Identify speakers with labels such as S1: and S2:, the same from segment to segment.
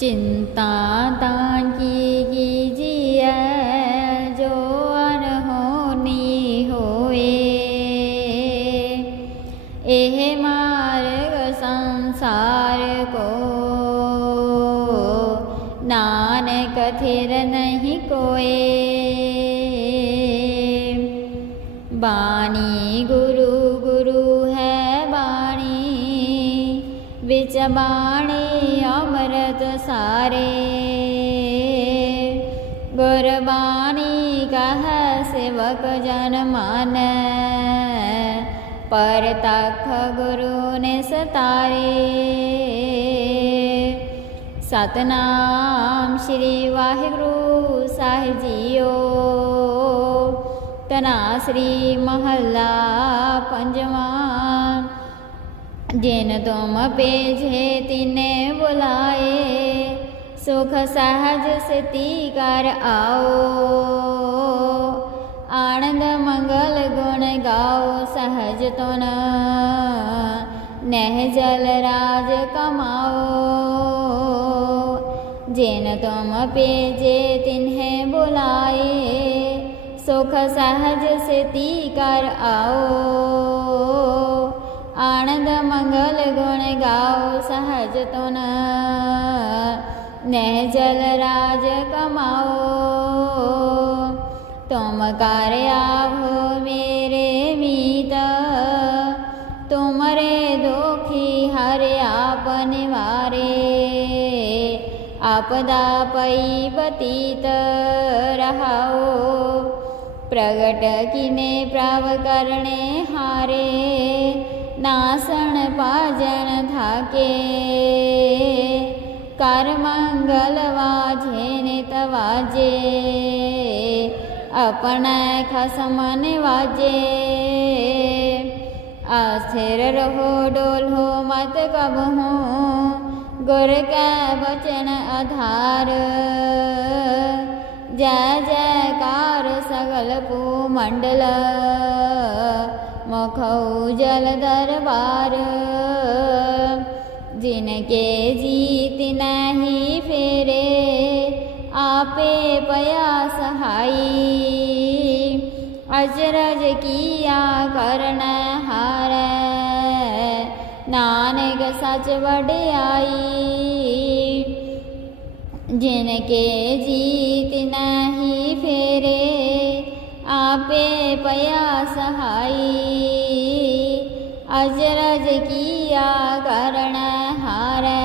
S1: चिन्ता ताकी कीजिए जो अनहोनी होए एह मार्ग संसार को नानक थिर नहीं कोए बानी गुरु ਵਿੱਚ ਬਾਣੀ ਅੰਮ੍ਰਿਤ ਸਾਰੇ। ਗੁਰਬਾਣੀ ਕਹ ਸੇਵਕ ਜਨ ਮਾਨੈ। ਪਰ ਤਖ ਗੁਰੂ ਨੇ ਸਤਾਰੇ ਸਤਨਾਮ ਸ੍ਰੀ ਵਾਹਿਗੁਰੂ ਸਾਹਿਬ ਜੀਓ। ਤਨਾ ਸ੍ਰੀ ਮਹੱਲਾ ਪੰਜਵਾਂ। ਜਿਨ ਤੁਮ ਪੇਜੇ ਤਿਨੇ ਬੁਲਾਏ, ਸੁਖ ਸਹਜ ਸਤੀ ਕਰ ਆਓ। ਆਨੰਦ ਮੰਗਲ ਗੁਣ ਗਾਓ ਸਹਜ ਤੁਨ, ਨਹਿ ਜਲ ਰਾਜ ਕਮਾਓ। ਜਿਨ ਤੁਮ ਪੇਜੇ ਤਿਨਹਿ ਬੁਲਾਏ, ਸੁਖ ਸਹਜ ਸਤੀ ਕਰ ਆਓ। ਮੰਗਲ ਗੁਣ ਗਾਓ ਸਹਜ ਤੁਨ ਜਲ ਰਾਜ ਕਮਾਓ ਤੁਮ ਕਰ ਆਵੋ ਮੇਰੇ ਮੀਤ ਤੁਮਰੇ ਦੁਖੀ ਹਰ ਆਪ ਨਿਵਾਰੇ ਆਪਦਾ ਪਈ ਬਤੀਤ ਰਹਾਓ ਪ੍ਰਗਟ ਕਿਨੇ ਪ੍ਰਭ ਕਰਨੇ ਹਾਰੇ ਨਾਸਣ ਪਾਜਨ ਥਾਕੇ। ਕਰ ਮੰਗਲ ਵਾਜੇ, ਨਿਤ ਵਾਜੇ। ਆਪਣਾ ਖਸਮ ਨਿਵਾਜੇ। ਆਸਥਿਰ ਰਹੋ, ਡੋਲੋ ਮਤ ਕਬਹੂ। ਗੁਰ ਕੈ ਬਚਨ ਆਧਾਰ। ਜੈ ਜੈਕਾਰ ਸਗਲ ਪੂ ਮੰਡਲ ਮੁਖ ਉਜਲ ਦਰਬਾਰ। ਜਿਨ ਕੇ ਜੀਤ ਨਹੀਂ ਫੇਰੇ, ਆਪੇ ਪਿਆ ਸਹਾਈ। ਅਜਰਜ ਕੀਆ ਕਰਨ ਹਾਰੈ, ਨਾਨਕ ਸਚ ਵਡਿਆਈ। ਜਿਨ ਕੇ ਜੀਤ ਨਹੀਂ ਫੇਰੇ, ਆਪੇ ਪਿਆ ਸਹਾਈ। ਅਜਰਜ ਕੀਆ ਕਰਨ ਹਾਰੈ।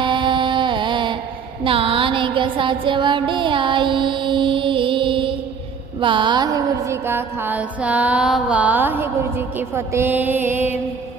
S1: ਨਾਨਕ ਸੱਚ ਵਡਿਆਈ। ਵਾਹਿਗੁਰੂ ਜੀ ਕਾ ਖਾਲਸਾ, ਵਾਹਿਗੁਰੂ ਜੀ ਕੀ ਫਤਿਹ।